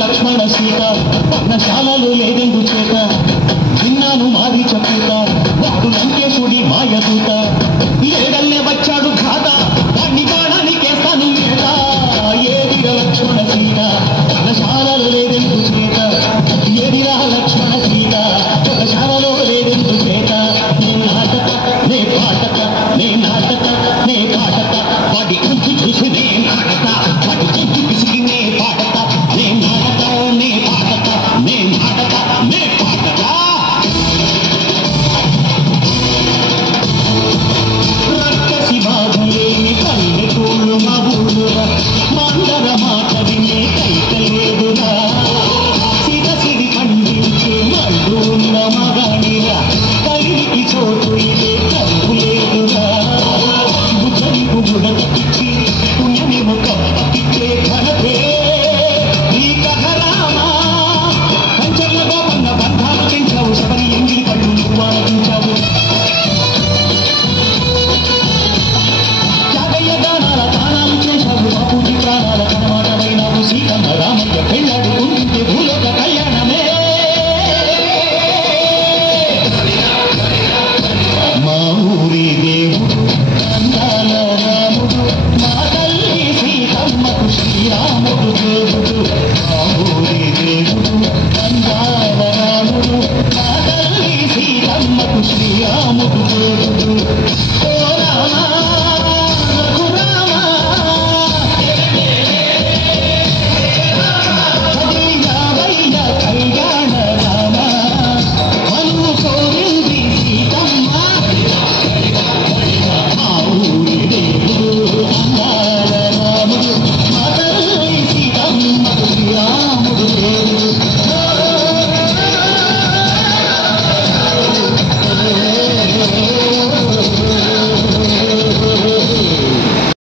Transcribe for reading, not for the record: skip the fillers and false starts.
లక్ష్మణ సీత పర్ణశాలలు లేదెందు చేత విన్నాను మాది చెప్పుత వాడు లంకేశుడి మాయదూత ఏడల్లే వచ్చాడు ఘాత వాణ్ణి బాణానికేస్తాను ఏట ఏదిరా లక్ష్మణ సీత పర్ణశాలలు లేదెందు చేత ఏదిరా లక్ష్మణ సీత పర్ణశాలలో లేదెందు చేత నే నాటక నే పాటక నే నాటక నే పాటక వాడి కంచి చూసి నే నాటక వాడి చెంచి పిసిగి నే పాటక నే నాటక నే పాటక నే నాటక నే పాటక రక్కసి బాధలేని పల్లెటూళ్ళు మా ఊళ్ళురా మందర మాట వినే కైకలేదురా సిరసిరి పండించే మళ్ళు ఉన్న మగాడిరా కలికి చోటు ఇదే కలుపు లేదురా బుద్ధనికు బుడతకిచ్చి పుణ్యమేమో కప్పకిచ్చే ఘనతే నీ కహరామా కంచర్ల గోపన్న బంధాలు పెంచావు శబరి ఎంగిలి కళ్ళు నువ్వు ఆలకించావు జాగయ్య గానాల తానాలు చేశావు బాపూజీ ప్రాణాల కనమాటమైనావు సీతమ్మ రామయ్య పెళ్ళాడుకుంటుంటే భూలోక కళ్యాణమే మా ఊరి దేవుడు అందాల రాముడు మా తల్లి సీతమ్మకు శ్రీరాముడు దేవుడు మా ఊరి దేవుడు అందాల రాముడు మా తల్లి సీతమ్మకు శ్రీరాముడు దేవుడు ఓ రామా రఘురామా కదియావయ్య కళ్యాణ రామ మనువు కోరింది సీతమ్మ మా ఊరి దేవుడు అందాల రాముడు మా తల్లి సీతమ్మకు శ్రీరాముడు దేవుడు